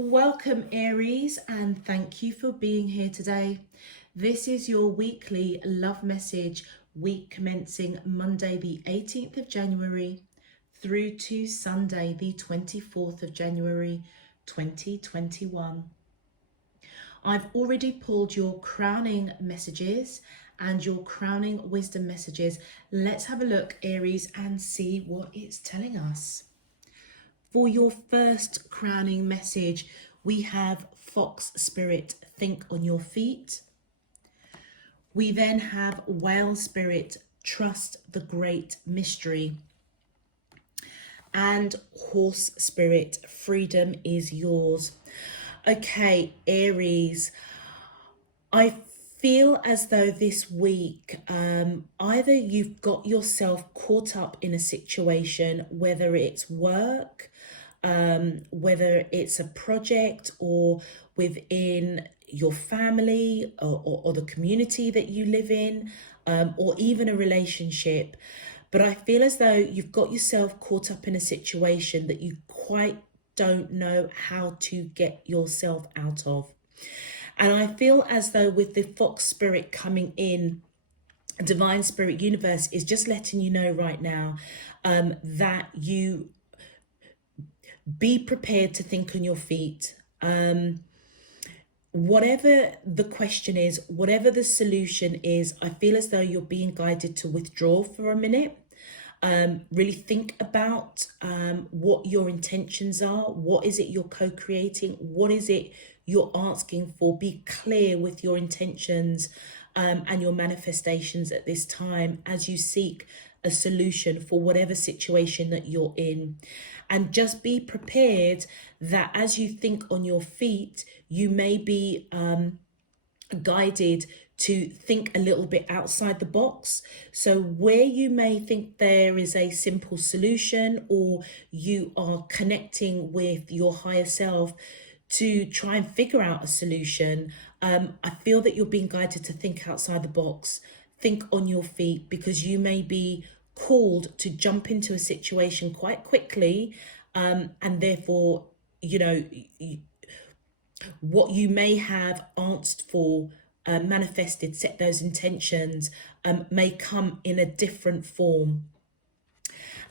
Welcome, Aries, and thank you for being here today. This is your weekly love message, week commencing Monday, the 18th of January, through to Sunday, the 24th of January, 2021. I've already pulled your crowning messages and your crowning wisdom messages. Let's have a look, Aries, and see what it's telling us. For your first crowning message, we have Fox Spirit, think on your feet. We then have Whale Spirit, trust the great mystery. And Horse Spirit, freedom is yours. Okay, Aries, I feel as though this week, either you've got yourself caught up in a situation, whether it's work, whether it's a project or within your family or the community that you live in, or even a relationship. But I feel as though you've got yourself caught up in a situation that you quite don't know how to get yourself out of. And I feel as though with the Fox Spirit coming in, Divine Spirit Universe is just letting you know right now that you be prepared to think on your feet. Whatever the question is, whatever the solution is, I feel as though you're being guided to withdraw for a minute. Really think about what your intentions are. What is it you're co-creating? What is it you're asking for? Be clear with your intentions and your manifestations at this time as you seek a solution for whatever situation that you're in. And just be prepared that as you think on your feet, you may be guided to think a little bit outside the box. So where you may think there is a simple solution, or you are connecting with your higher self to try and figure out a solution, I feel that you're being guided to think outside the box, think on your feet, because you may be called to jump into a situation quite quickly, and therefore, what you may have asked for, manifested, set those intentions, may come in a different form.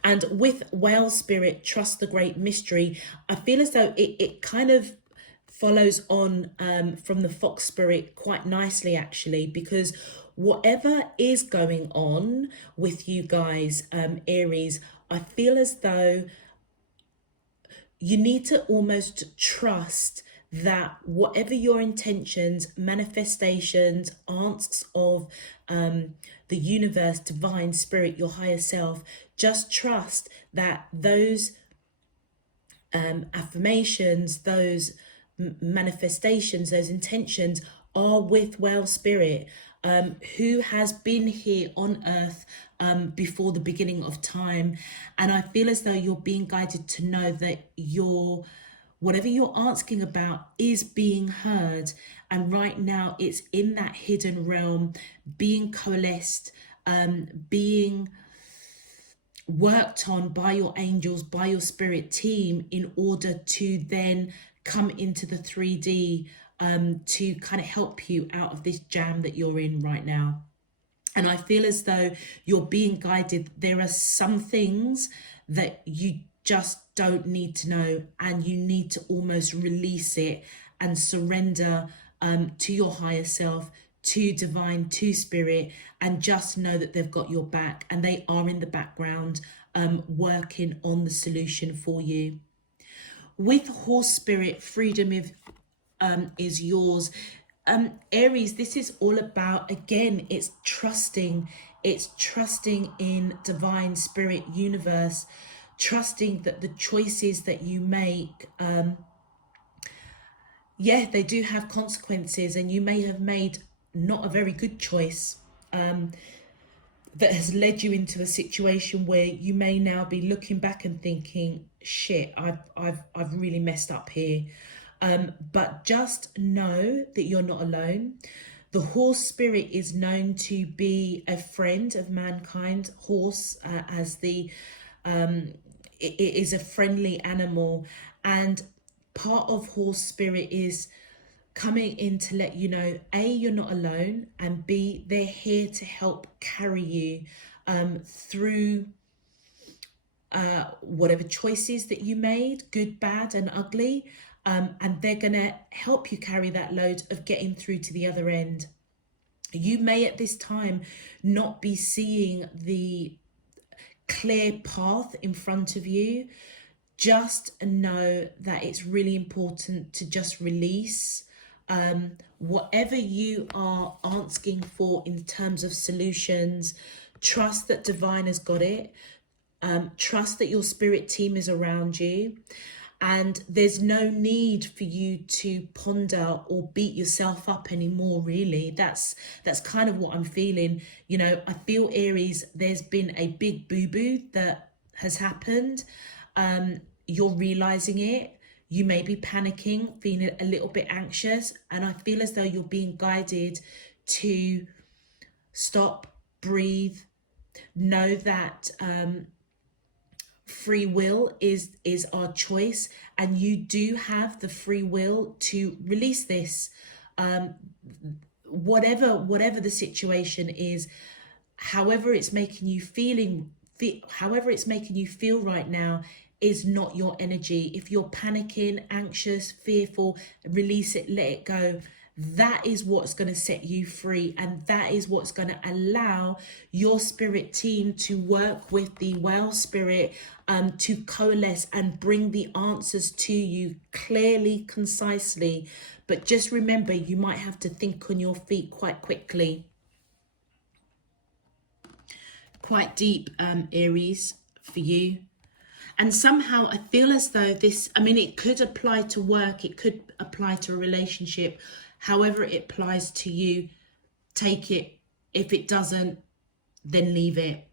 And with Whale Spirit, trust the great mystery, I feel as though it kind of follows on from the Fox Spirit quite nicely, actually, because whatever is going on with you guys, Aries, I feel as though you need to almost trust that whatever your intentions, manifestations, asks of the universe, divine spirit, your higher self, just trust that those affirmations, those manifestations, those intentions are with Whale Spirit, who has been here on earth before the beginning of time. And I feel as though you're being guided to know that whatever you're asking about is being heard. And right now it's in that hidden realm, being coalesced, being worked on by your angels, by your spirit team, in order to then come into the 3D to kind of help you out of this jam that you're in right now. And I feel as though you're being guided. There are some things that you just don't need to know, and you need to almost release it and surrender to your higher self, to divine, to spirit, and just know that they've got your back and they are in the background working on the solution for you. With Horse Spirit, freedom is yours. Aries, this is all about, again, it's trusting in divine spirit universe, trusting that the choices that you make, they do have consequences, and you may have made not a very good choice that has led you into a situation where you may now be looking back and thinking, shit, I've really messed up here. But just know that you're not alone. The horse spirit is known to be a friend of mankind. Horse, it is a friendly animal, and part of horse spirit is coming in to let you know, A, you're not alone, and B, they're here to help carry you through whatever choices that you made, good, bad, and ugly. And they're going to help you carry that load of getting through to the other end. You may at this time not be seeing the clear path in front of you. Just know that it's really important to just release whatever you are asking for in terms of solutions. Trust that divine has got it. Trust that your spirit team is around you. And there's no need for you to ponder or beat yourself up anymore, really. That's kind of what I'm feeling. You know, I feel, Aries, there's been a big boo-boo that has happened. You're realizing it. You may be panicking, feeling a little bit anxious. And I feel as though you're being guided to stop, breathe, know that free will is our choice, and you do have the free will to release this. Whatever the situation is, however it's making you feel right now is not your energy. If you're panicking, anxious, fearful, release it, let it go. That is what's going to set you free, and that is what's going to allow your spirit team to work with the whale spirit to coalesce and bring the answers to you clearly, concisely. But just remember, you might have to think on your feet quite quickly. Quite deep, Aries, for you. And somehow I feel as though this, I mean, it could apply to work, it could apply to a relationship. However it applies to you, take it. If it doesn't, then leave it.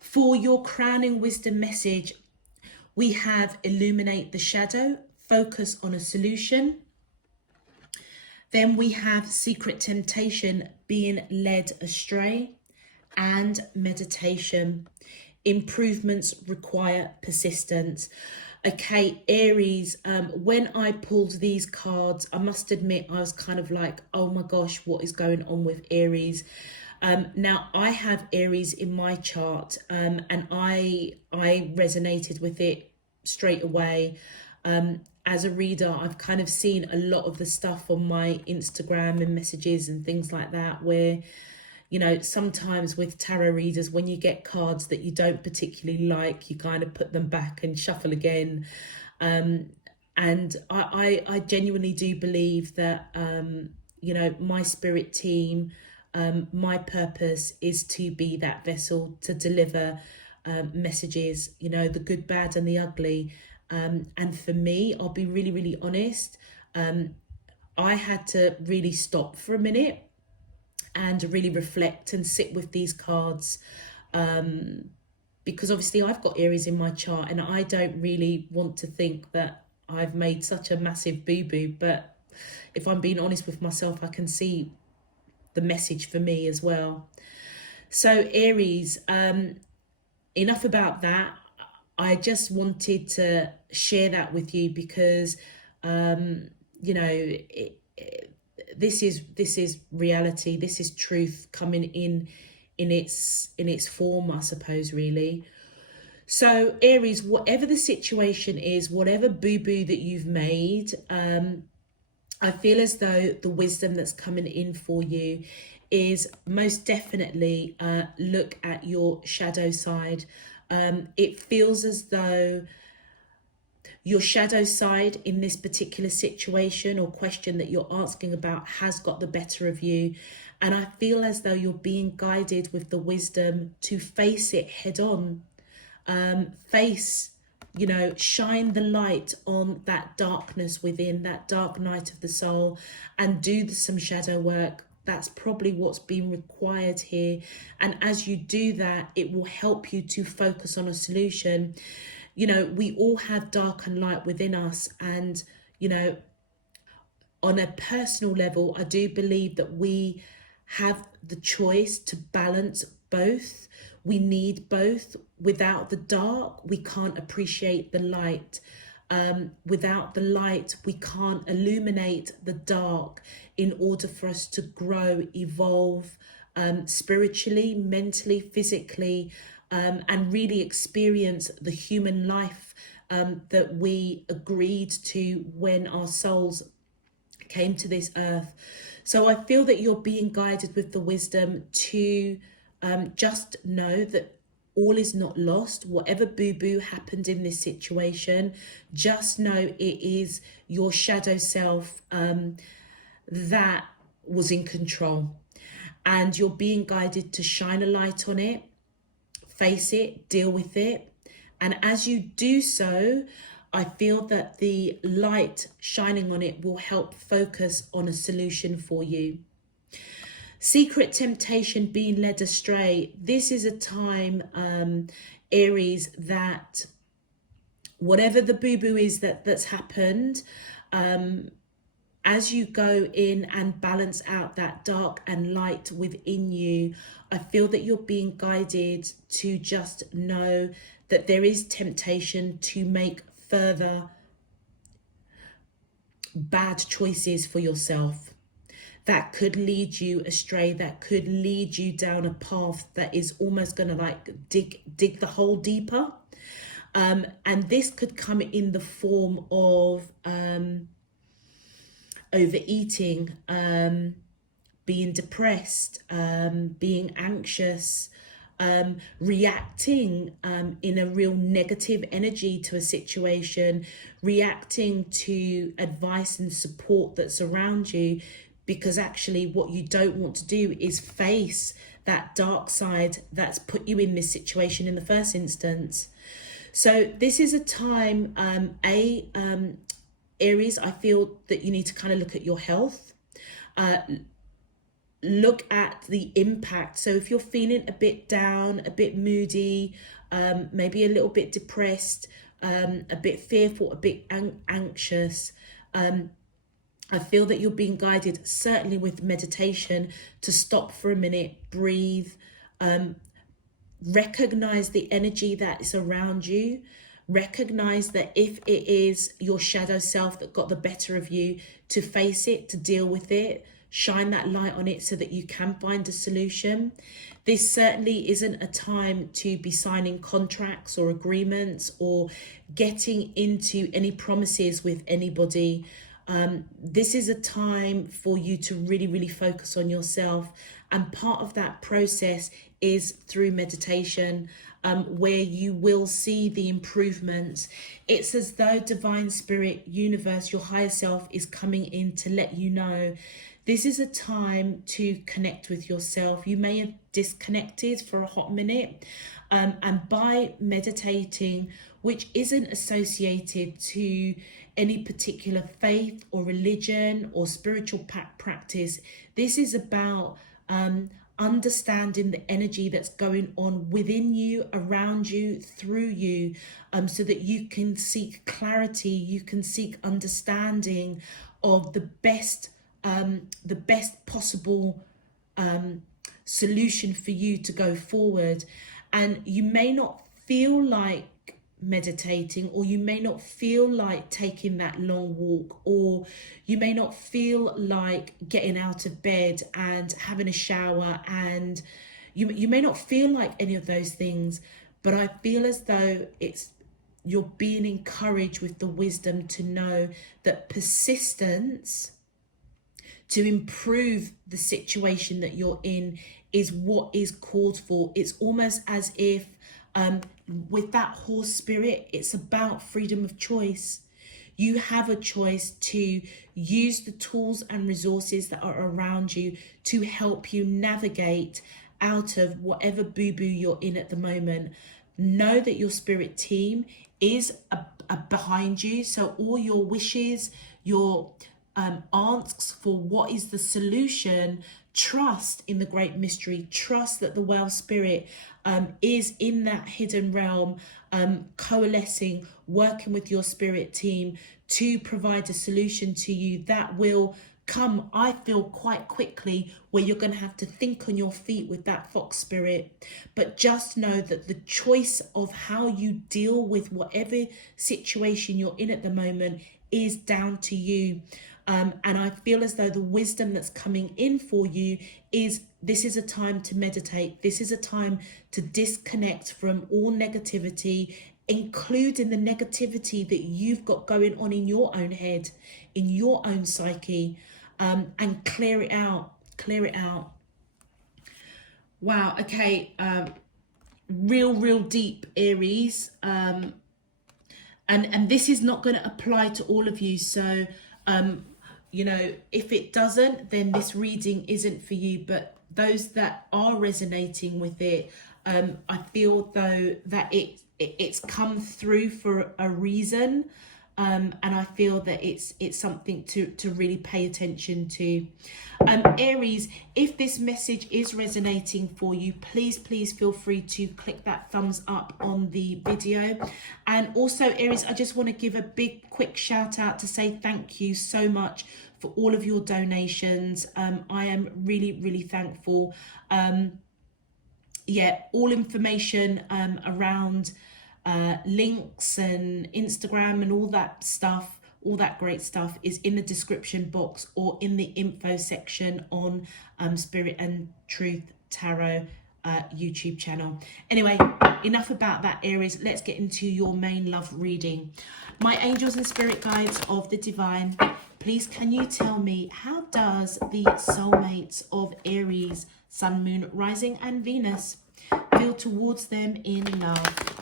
For your crowning wisdom message, we have illuminate the shadow, focus on a solution. Then we have secret temptation, being led astray, and meditation. Improvements require persistence. Okay, Aries, when I pulled these cards, I must admit I was kind of like, oh my gosh, what is going on with Aries? Now, I have Aries in my chart, and I resonated with it straight away. As a reader, I've kind of seen a lot of the stuff on my Instagram and messages and things like that, where, you know, sometimes with tarot readers, when you get cards that you don't particularly like, you kind of put them back and shuffle again. And I genuinely do believe that, you know, my spirit team, my purpose is to be that vessel to deliver messages, you know, the good, bad and the ugly. And for me, I'll be really, really honest. I had to really stop for a minute and really reflect and sit with these cards, because obviously I've got Aries in my chart, and I don't really want to think that I've made such a massive boo-boo. But if I'm being honest with myself, I can see the message for me as well. So Aries, enough about that. I just wanted to share that with you because, you know, this is reality. This is truth coming in its form, I suppose, really. So Aries, whatever the situation is, whatever boo-boo that you've made, I feel as though the wisdom that's coming in for you is most definitely look at your shadow side. It feels as though your shadow side in this particular situation or question that you're asking about has got the better of you. And I feel as though you're being guided with the wisdom to face it head on. You know, shine the light on that darkness within, that dark night of the soul, and do some shadow work. That's probably what's being required here. And as you do that, it will help you to focus on a solution. You know, we all have dark and light within us. And, you know, on a personal level, I do believe that we have the choice to balance both. We need both. Without the dark, we can't appreciate the light. Without the light, we can't illuminate the dark in order for us to grow, evolve, spiritually, mentally, physically, and really experience the human life that we agreed to when our souls came to this earth. So I feel that you're being guided with the wisdom to just know that all is not lost. Whatever boo-boo happened in this situation, just know it is your shadow self that was in control. And you're being guided to shine a light on it, face it, deal with it. And as you do so, I feel that the light shining on it will help focus on a solution for you. Secret temptation, being led astray. This is a time, Aries, that whatever the boo-boo is that's happened, as you go in and balance out that dark and light within you, I feel that you're being guided to just know that there is temptation to make further bad choices for yourself that could lead you astray, that could lead you down a path that is almost going to like dig the hole deeper. And this could come in the form of overeating, being depressed, being anxious, reacting in a real negative energy to a situation, reacting to advice and support that's around you, because actually what you don't want to do is face that dark side that's put you in this situation in the first instance. So this is a time, Aries, I feel that you need to kind of look at your health, look at the impact. So if you're feeling a bit down, a bit moody, maybe a little bit depressed, a bit fearful, a bit anxious, I feel that you're being guided, certainly with meditation, to stop for a minute, breathe, recognize the energy that is around you. Recognize that if it is your shadow self that got the better of you, to face it, to deal with it, shine that light on it so that you can find a solution. This certainly isn't a time to be signing contracts or agreements or getting into any promises with anybody. This is a time for you to really, really focus on yourself. And part of that process is through meditation, where you will see the improvements. It's as though divine spirit, universe, your higher self is coming in to let you know this is a time to connect with yourself. You may have disconnected for a hot minute, and by meditating, which isn't associated to any particular faith or religion or spiritual practice, this is about understanding the energy that's going on within you, around you, through you, so that you can seek clarity, you can seek understanding of the best possible solution for you to go forward. And you may not feel like meditating, or you may not feel like taking that long walk, or you may not feel like getting out of bed and having a shower, and you may not feel like any of those things, but I feel as though you're being encouraged with the wisdom to know that persistence to improve the situation that you're in is what is called for. It's almost as if with that horse spirit, it's about freedom of choice. You have a choice to use the tools and resources that are around you to help you navigate out of whatever boo-boo you're in at the moment. Know that your spirit team is behind you. So all your wishes, your asks for what is the solution, trust in the great mystery, trust that the well spirit is in that hidden realm, coalescing, working with your spirit team to provide a solution to you that will come, I feel, quite quickly, where you're going to have to think on your feet with that fox spirit. But just know that the choice of how you deal with whatever situation you're in at the moment is down to you. And I feel as though the wisdom that's coming in for you is, this is a time to meditate. This is a time to disconnect from all negativity, including the negativity that you've got going on in your own head, in your own psyche, and clear it out. Clear it out. Wow. Okay. Real deep, Aries. And this is not going to apply to all of you. So, you know, if it doesn't, then this reading isn't for you. But those that are resonating with it, I feel though that it's come through for a reason. And I feel that it's something to really pay attention to. Aries, if this message is resonating for you, please feel free to click that thumbs up on the video. And also, Aries, I just want to give a big quick shout out to say thank you so much for all of your donations. I am really thankful. Yeah, all information around links and Instagram and all that stuff, all that great stuff, is in the description box or in the info section on Spirit and Truth Tarot YouTube channel. Anyway, enough about that, Aries. Let's get into your main love reading. My angels and spirit guides of the divine, please can you tell me, how does the soulmates of Aries, Sun, Moon, Rising and Venus feel towards them in love?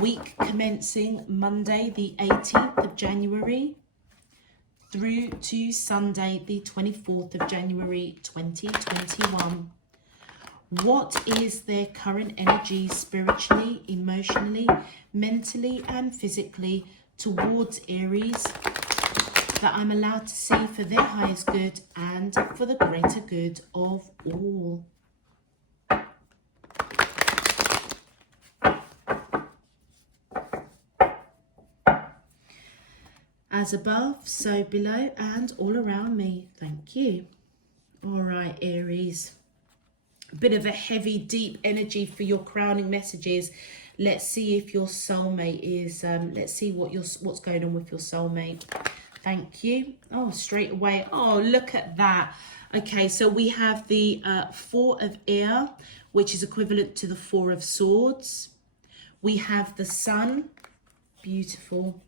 Week commencing Monday the 18th of January through to Sunday the 24th of January 2021. What is their current energy spiritually, emotionally, mentally and physically towards Aries, that I'm allowed to see for their highest good and for the greater good of all? As above, so below and all around me. Thank you. All right, Aries. A bit of a heavy, deep energy for your crowning messages. Let's see if your soulmate is, let's see what's going on with your soulmate. Thank you. Oh, straight away. Oh, look at that. Okay, so we have the Four of Air, which is equivalent to the Four of Swords. We have the Sun. Beautiful.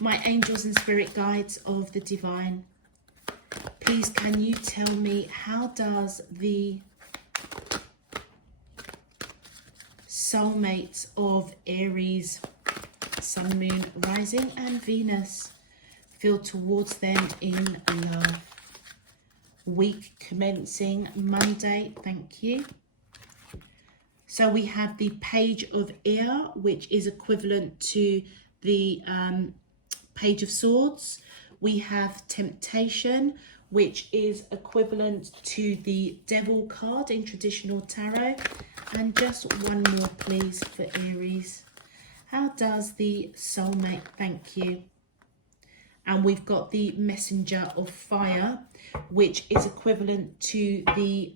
My angels and spirit guides of the divine, please can you tell me, how does the soulmates of Aries, Sun, Moon, Rising and Venus feel towards them in love? Week commencing Monday. Thank you. So we have the Page of Air, which is equivalent to the Page of Swords. We have Temptation, which is equivalent to the Devil card in traditional tarot. And just one more, please, for Aries. How does the soulmate, thank you. And we've got the Messenger of Fire, which is equivalent to the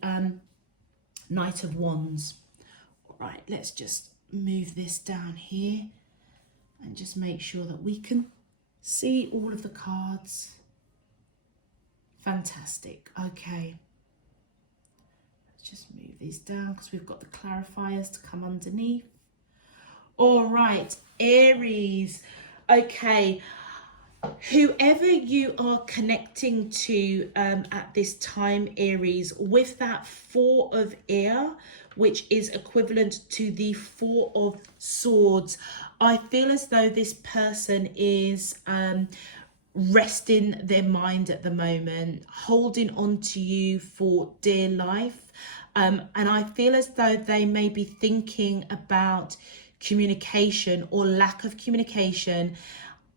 Knight of Wands. All right, let's just move this down here and just make sure that we can see all of the cards. Fantastic. Okay. Let's just move these down because we've got the clarifiers to come underneath. All right, Aries. Okay. Whoever you are connecting to at this time, Aries, with that Four of Air, which is equivalent to the Four of Swords, I feel as though this person is resting their mind at the moment, holding on to you for dear life. And I feel as though they may be thinking about communication or lack of communication.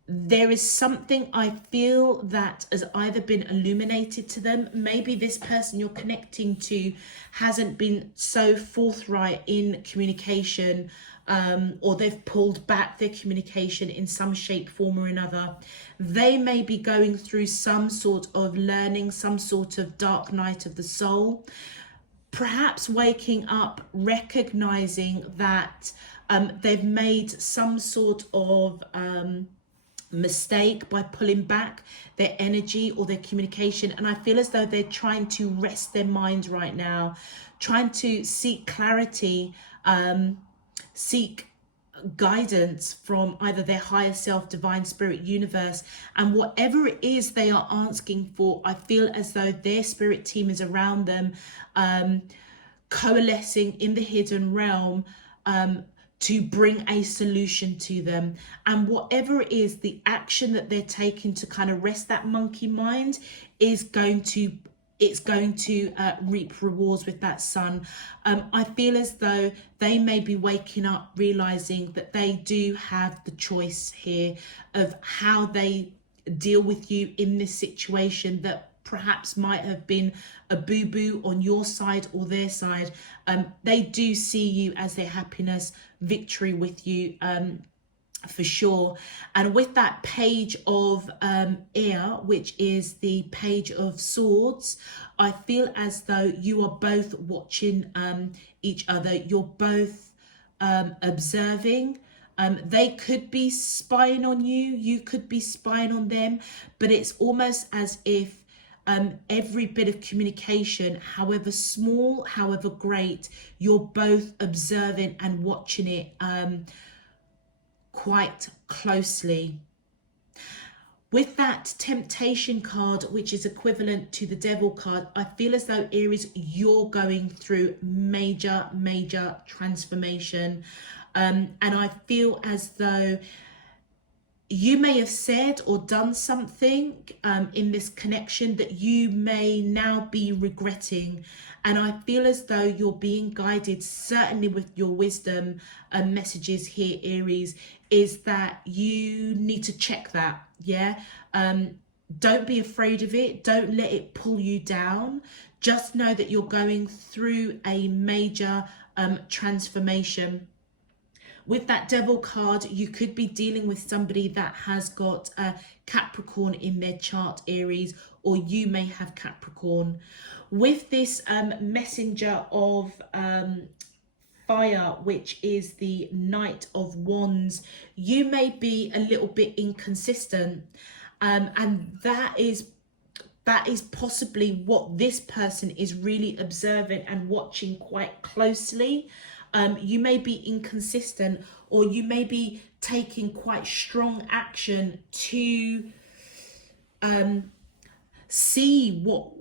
There is something I feel that has either been illuminated to them. Maybe this person you're connecting to hasn't been so forthright in communication or they've pulled back their communication in some shape, form or another. They may be going through some sort of learning, some sort of dark night of the soul, perhaps waking up, recognizing that they've made some sort of mistake by pulling back their energy or their communication. And I feel as though they're trying to rest their minds right now, trying to seek clarity, seek guidance from either their higher self, divine spirit, universe, and whatever it is they are asking for, I feel as though their spirit team is around them, coalescing in the hidden realm, to bring a solution to them. And whatever it is, the action that they're taking to kind of rest that monkey mind is going to reap rewards with that sun. I feel as though they may be waking up, realizing that they do have the choice here of how they deal with you in this situation that perhaps might have been a boo-boo on your side or their side. They do see you as their happiness, victory with you, for sure. And with that page of air, which is the page of swords, I feel as though you are both watching each other. You're both observing. They could be spying on you, you could be spying on them, but it's almost as if every bit of communication, however small, however great, you're both observing and watching it quite closely. With that temptation card, which is equivalent to the devil card, I feel as though, Aries, you're going through major transformation. And I feel as though you may have said or done something in this connection that you may now be regretting. And I feel as though you're being guided, certainly with your wisdom messages here, Aries, is that you need to check that. Yeah. Don't be afraid of it. Don't let it pull you down. Just know that you're going through a major transformation. With that devil card, you could be dealing with somebody that has got a Capricorn in their chart, Aries, or you may have Capricorn. With this messenger of fire, which is the Knight of Wands, you may be a little bit inconsistent, and that is possibly what this person is really observing and watching quite closely. You may be inconsistent, or you may be taking quite strong action to see what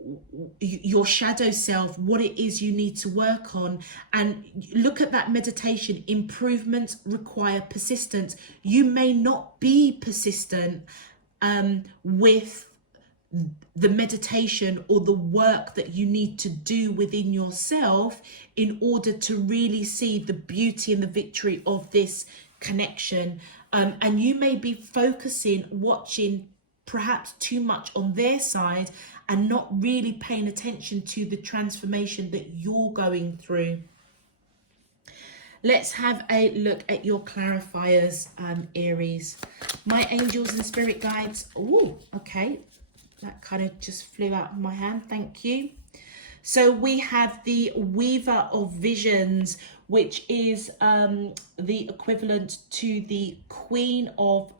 your shadow self, what it is you need to work on. And look at that meditation. Improvements require persistence. You may not be persistent with the meditation or the work that you need to do within yourself in order to really see the beauty and the victory of this connection. And you may be focusing, watching perhaps too much on their side and not really paying attention to the transformation that you're going through. Let's have a look at your clarifiers, Aries. My angels and spirit guides. Oh, okay. That kind of just flew out of my hand. Thank you. So we have the Weaver of Visions, which is the equivalent to the Queen of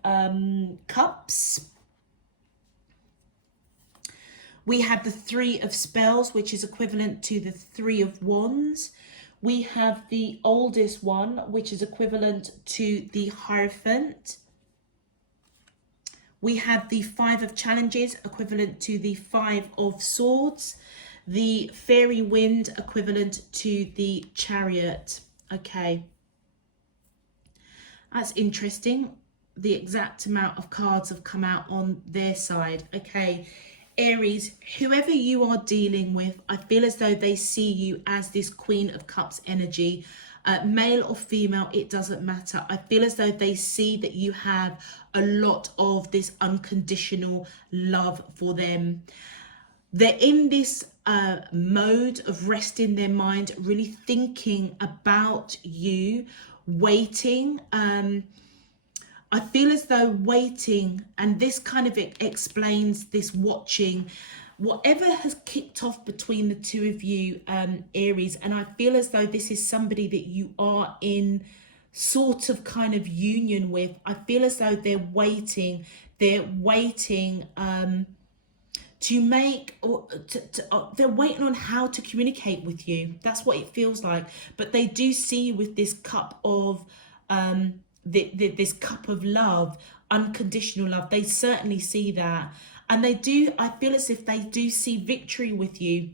Cups. We have the Three of Spells, which is equivalent to the Three of Wands. We have the Oldest One, which is equivalent to the Hierophant. We have the Five of Challenges, equivalent to the Five of Swords. The Fairy Wind, equivalent to the Chariot. Okay. That's interesting. The exact amount of cards have come out on their side. Okay. Aries, whoever you are dealing with, I feel as though they see you as this Queen of Cups energy. Male or female, it doesn't matter. I feel as though they see that you have a lot of this unconditional love for them. They're in this mode of resting their mind, really thinking about you, waiting. I feel as though waiting, and this kind of explains this watching, whatever has kicked off between the two of you, Aries. And I feel as though this is somebody that you are in sort of kind of union with. I feel as though they're waiting to make, or they're waiting on how to communicate with you. That's what it feels like. But they do see you with this cup of this cup of love, unconditional love. They certainly see that, and I feel as if they do see victory with you,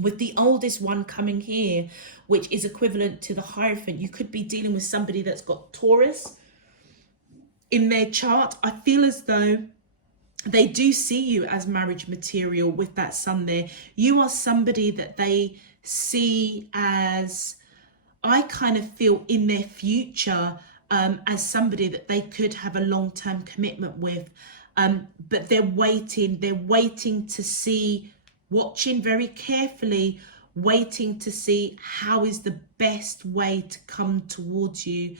with the oldest one coming here, which is equivalent to the Hierophant. You could be dealing with somebody that's got Taurus in their chart. I feel as though they do see you as marriage material with that sun there. You are somebody that they see as, I kind of feel, in their future, as somebody that they could have a long-term commitment with. But they're waiting to see, watching very carefully, waiting to see how is the best way to come towards you.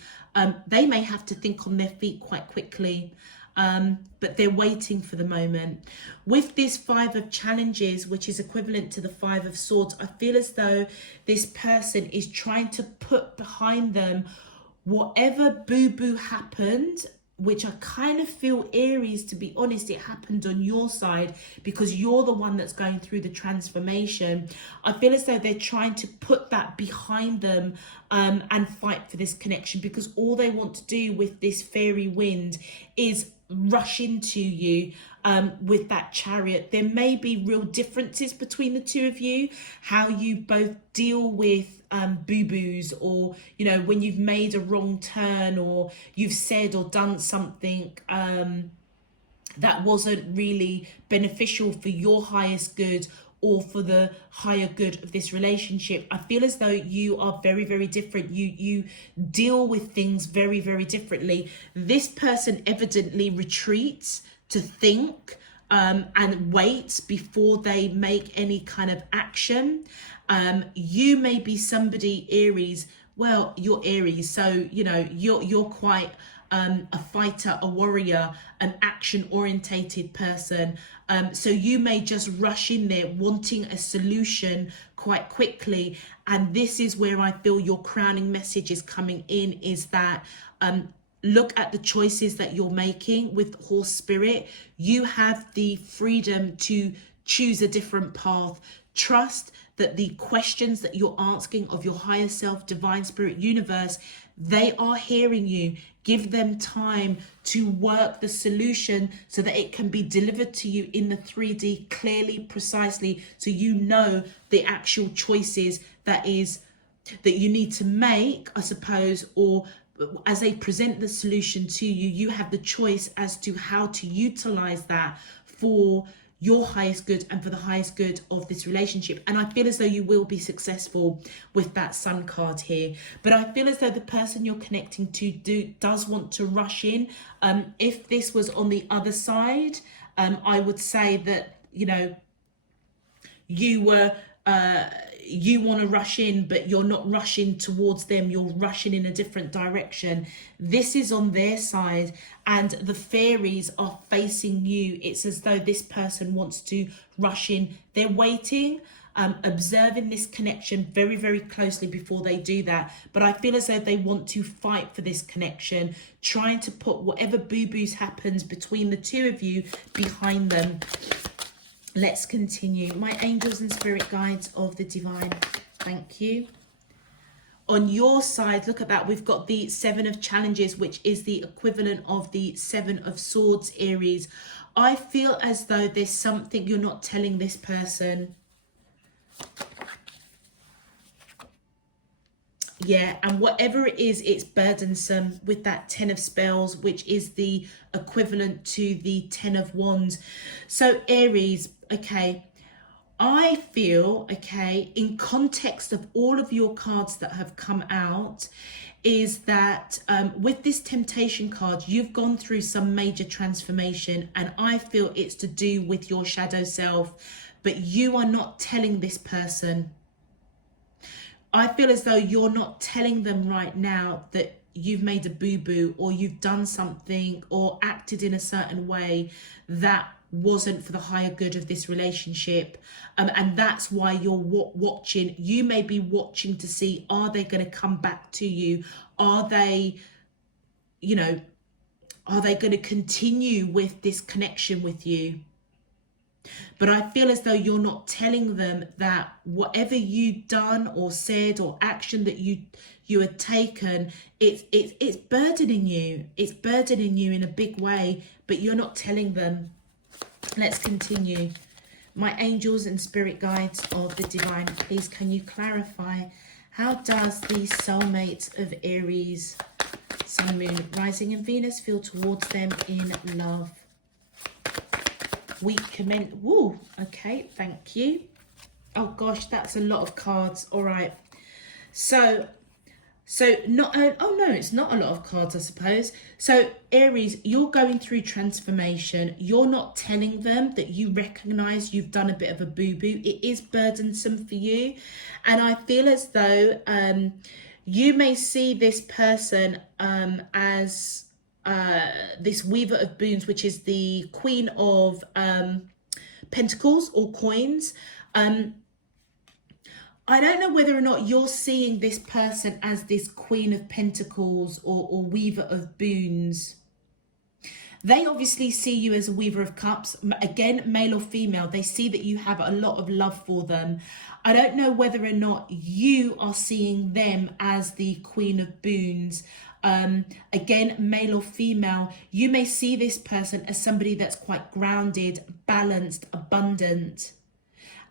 They may have to think on their feet quite quickly, but they're waiting for the moment. With this Five of Challenges, which is equivalent to the Five of Swords, I feel as though this person is trying to put behind them whatever boo-boo happened, which I kind of feel, Aries, to be honest, it happened on your side because you're the one that's going through the transformation. I feel as though they're trying to put that behind them and fight for this connection, because all they want to do with this fairy wind is rush into you with that Chariot. There may be real differences between the two of you, how you both deal with boo-boos, or when you've made a wrong turn, or you've said or done something that wasn't really beneficial for your highest good or for the higher good of this relationship. I feel as though you are very, very different. You deal with things very, very differently. This person evidently retreats to think and waits before they make any kind of action. You may be somebody, Aries, well, you're Aries, so you're quite a fighter, a warrior, an action orientated person. So you may just rush in there wanting a solution quite quickly. And this is where I feel your crowning message is coming in, is that look at the choices that you're making with Horse Spirit. You have the freedom to choose a different path. Trust that the questions that you're asking of your higher self, divine spirit, universe, they are hearing you. Give them time to work the solution so that it can be delivered to you in the 3D clearly, precisely, so you know the actual choices that you need to make, I suppose, or as they present the solution to you, you have the choice as to how to utilize that for your highest good and for the highest good of this relationship. And I feel as though you will be successful with that Sun card here. But I feel as though the person you're connecting to does want to rush in. If this was on the other side, I would say that, you want to rush in, but you're not rushing towards them, you're rushing in a different direction. This is on their side, and the fairies are facing you. It's as though this person wants to rush in. They're waiting, observing this connection very, very closely before they do that. But I feel as though they want to fight for this connection, trying to put whatever boo-boos happens between the two of you behind them. Let's continue. My angels and spirit guides of the divine, thank you. On your side, look at that. We've got the Seven of Challenges, which is the equivalent of the Seven of Swords, Aries. I feel as though there's something you're not telling this person. Yeah, and whatever it is, it's burdensome with that Ten of Spells, which is the equivalent to the Ten of Wands. So Aries, okay, I feel, okay, in context of all of your cards that have come out, is that with this Temptation card, you've gone through some major transformation, and I feel it's to do with your shadow self, but you are not telling this person. I feel as though you're not telling them right now that you've made a boo-boo, or you've done something or acted in a certain way that wasn't for the higher good of this relationship. And that's why you're watching. You may be watching to see, are they going to come back to you? Are they, you know, are they going to continue with this connection with you? But I feel as though you're not telling them that whatever you've done or said or action that you had taken, it's burdening you. It's burdening you in a big way, but you're not telling them. Let's continue. My angels and spirit guides of the divine, please can you clarify, how does the soulmate of Aries, Sun, Moon, Rising and Venus feel towards them in love? Week commence. Woo, okay, thank you. Oh gosh, that's a lot of cards. All right. So not, oh no, it's not a lot of cards, I suppose. So Aries, you're going through transformation. You're not telling them that you recognize you've done a bit of a boo-boo. It is burdensome for you. And I feel as though you may see this person as this Weaver of Boons, which is the Queen of Pentacles or coins. I don't know whether or not you're seeing this person as this Queen of Pentacles or Weaver of Boons. They obviously see you as a Weaver of Cups. Again, male or female, they see that you have a lot of love for them. I don't know whether or not you are seeing them as the Queen of Boons. Again, male or female, you may see this person as somebody that's quite grounded, balanced, abundant.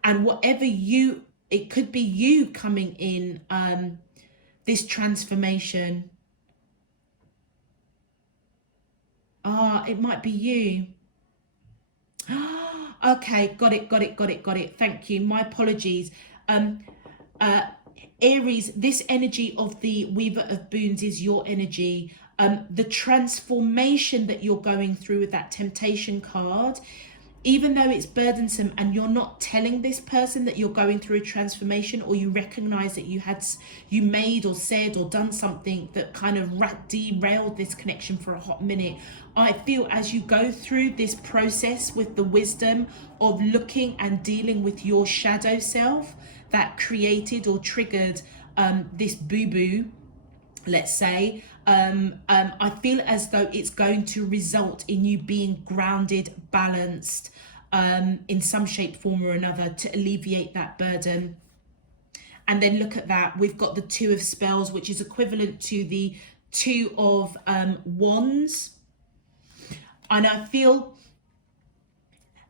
And whatever you, it could be you coming in this transformation. It might be you. Okay, got it. Thank you. My apologies. Aries, this energy of the Weaver of Boons is your energy. The transformation that you're going through with that Temptation card, even though it's burdensome and you're not telling this person that you're going through a transformation, or you recognize that you made or said or done something that kind of derailed this connection for a hot minute, I feel as you go through this process with the wisdom of looking and dealing with your shadow self that created or triggered this boo-boo, let's say, I feel as though it's going to result in you being grounded, balanced in some shape, form or another to alleviate that burden. And then look at that. We've got the Two of Spells, which is equivalent to the Two of Wands. And I feel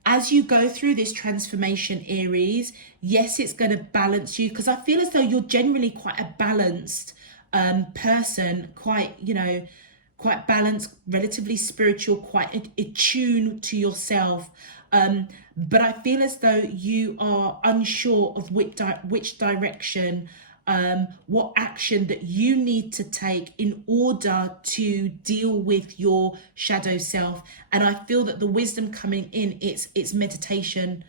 as you go through this transformation, Aries, yes, it's going to balance you, because I feel as though you're generally quite a balanced person, quite, you know, quite balanced, relatively spiritual, quite attuned to yourself. But I feel as though you are unsure of which direction, what action that you need to take in order to deal with your shadow self. And I feel that the wisdom coming in, it's meditation,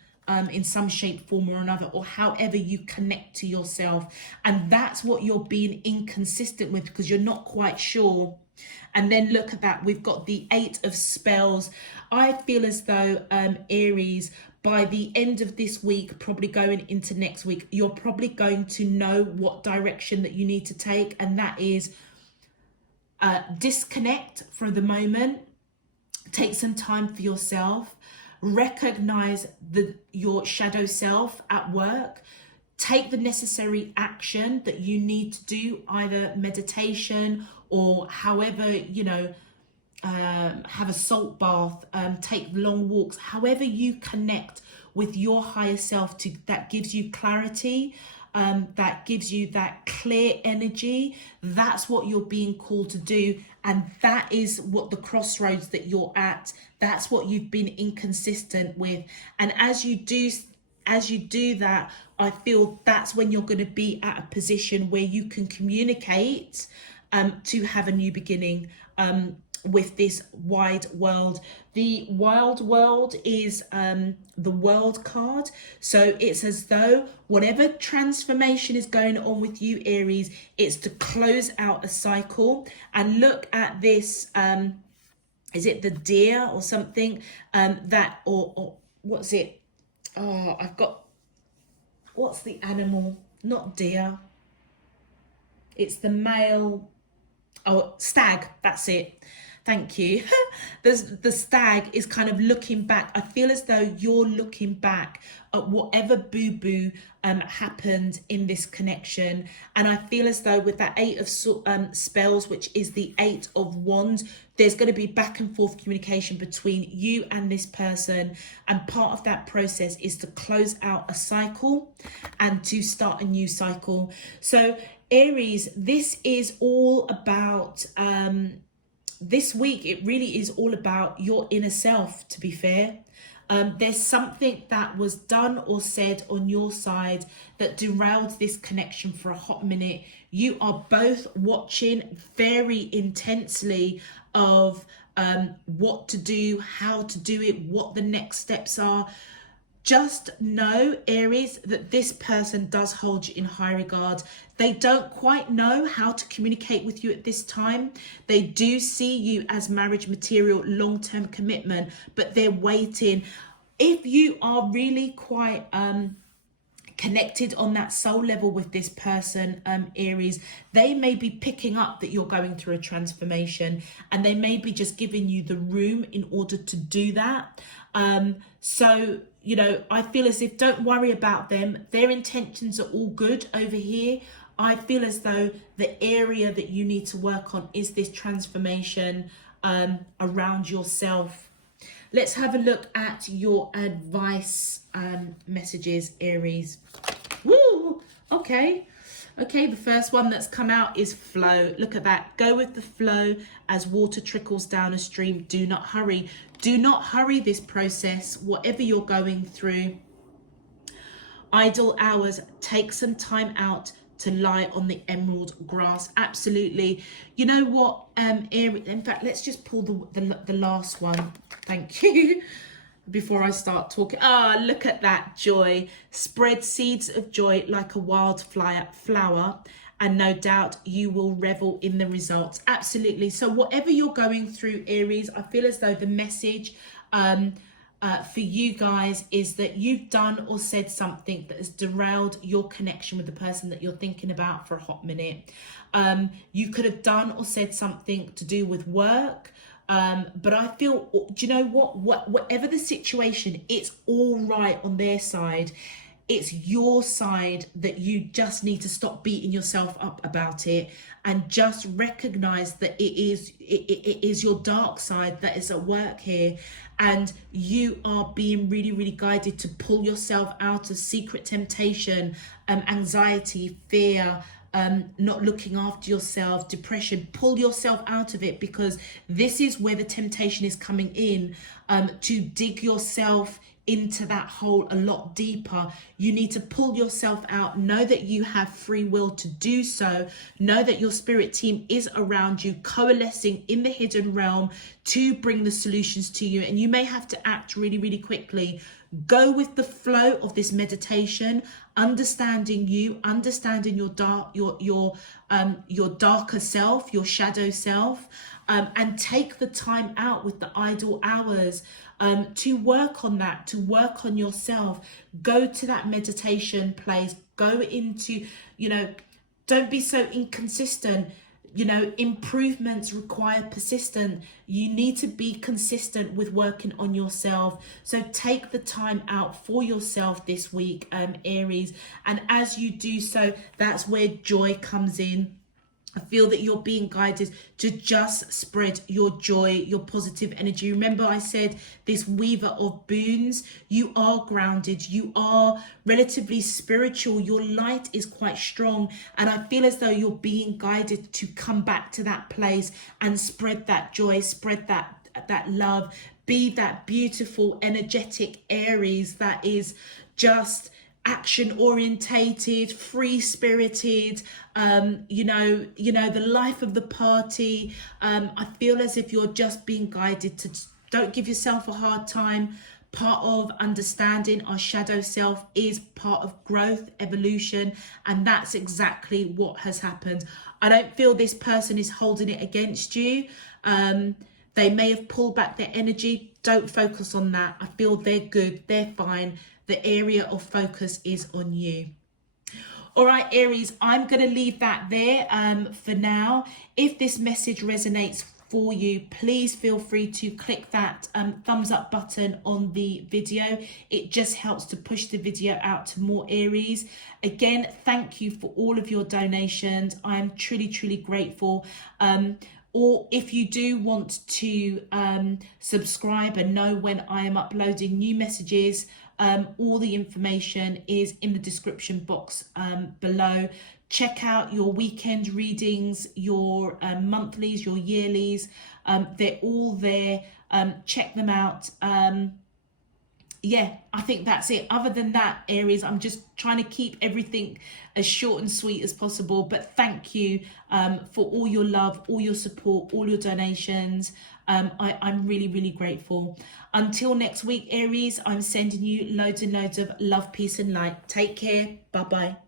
in some shape, form or another, or however you connect to yourself. And that's what you're being inconsistent with, because you're not quite sure. And then look at that, we've got the Eight of Spells. I feel as though Aries, by the end of this week, probably going into next week, you're probably going to know what direction that you need to take, and that is disconnect for the moment, take some time for yourself, recognize your shadow self at work, take the necessary action that you need to do, either meditation or however, you know, have a salt bath, take long walks, however you connect with your higher self that gives you clarity, that gives you that clear energy. That's what you're being called to do, and that is what the crossroads that you're at, that's what you've been inconsistent with. And as you do that, I feel that's when you're going to be at a position where you can communicate to have a new beginning. with this wide world. The wild world is the world card. So it's as though whatever transformation is going on with you, Aries, it's to close out a cycle. And look at this, is it the deer or something, that, or what's it? Oh, I've got, what's the animal? Not deer. It's the male, oh, stag, that's it. Thank you. The stag is kind of looking back. I feel as though you're looking back at whatever boo-boo happened in this connection. And I feel as though with that 8 of spells, which is the 8 of wands, there's going to be back and forth communication between you and this person. And part of that process is to close out a cycle and to start a new cycle. So Aries, this is all about... this week, it really is all about your inner self, to be fair. There's something that was done or said on your side that derailed this connection for a hot minute. You are both watching very intensely of what to do, how to do it, what the next steps are. Just know, Aries, that this person does hold you in high regard. They don't quite know how to communicate with you at this time. They do see you as marriage material, long-term commitment, but they're waiting. If you are really quite connected on that soul level with this person, Aries, they may be picking up that you're going through a transformation, and they may be just giving you the room in order to do that. So, you know, I feel as if, don't worry about them. Their intentions are all good over here. I feel as though the area that you need to work on is this transformation around yourself. Let's have a look at your advice messages, Aries. Woo! Okay, the first one that's come out is flow. Look at that. Go with the flow as water trickles down a stream. Do not hurry. Do not hurry this process, whatever you're going through. Idle hours, take some time out to lie on the emerald grass. Absolutely. You know what, in fact, let's just pull the last one. Thank you. Before I start talking. Ah, look at that, joy. Spread seeds of joy like a flower, and no doubt you will revel in the results. Absolutely. So whatever you're going through, Aries, I feel as though the message for you guys is that you've done or said something that has derailed your connection with the person that you're thinking about for a hot minute. You could have done or said something to do with work. But I feel, do you know what, whatever the situation, it's all right on their side. It's your side that you just need to stop beating yourself up about it, and just recognize that it is your dark side that is at work here, and you are being really, really guided to pull yourself out of secret temptation, anxiety, fear, not looking after yourself, depression. Pull yourself out of it, because this is where the temptation is coming in, to dig yourself into that hole a lot deeper. You need to pull yourself out. Know that you have free will to do so. Know that your spirit team is around you, coalescing in the hidden realm to bring the solutions to you. And you may have to act really, really quickly. Go with the flow of this meditation, understanding you, understanding your darker self, your shadow self, and take the time out with the idle hours to work on that, to work on yourself. Go to that meditation place. Go into, you know, don't be so inconsistent. You know, improvements require persistence. You need to be consistent with working on yourself. So take the time out for yourself this week, Aries. And as you do so, that's where joy comes in. I feel that you're being guided to just spread your joy, your positive energy. Remember, I said this weaver of boons, you are grounded, you are relatively spiritual, your light is quite strong. And I feel as though you're being guided to come back to that place and spread that joy, spread that love, be that beautiful, energetic Aries that is just action orientated, free spirited, the life of the party. I feel as if you're just being guided to don't give yourself a hard time. Part of understanding our shadow self is part of growth, evolution, and that's exactly what has happened. I don't feel this person is holding it against you. They may have pulled back their energy. Don't focus on that. I feel they're good, they're fine. The area of focus is on you. All right, Aries, I'm going to leave that there for now. If this message resonates for you, please feel free to click that thumbs up button on the video. It just helps to push the video out to more Aries. Again, thank you for all of your donations. I am truly, truly grateful. Or if you do want to subscribe and know when I am uploading new messages, all the information is in the description box below. Check out your weekend readings, your monthlies, your yearlies. They're all there. Check them out. Yeah, I think that's it. Other than that, Aries, I'm just trying to keep everything as short and sweet as possible. But thank you for all your love, all your support, all your donations. I'm really, really grateful. Until next week, Aries, I'm sending you loads and loads of love, peace and light. Take care. Bye-bye.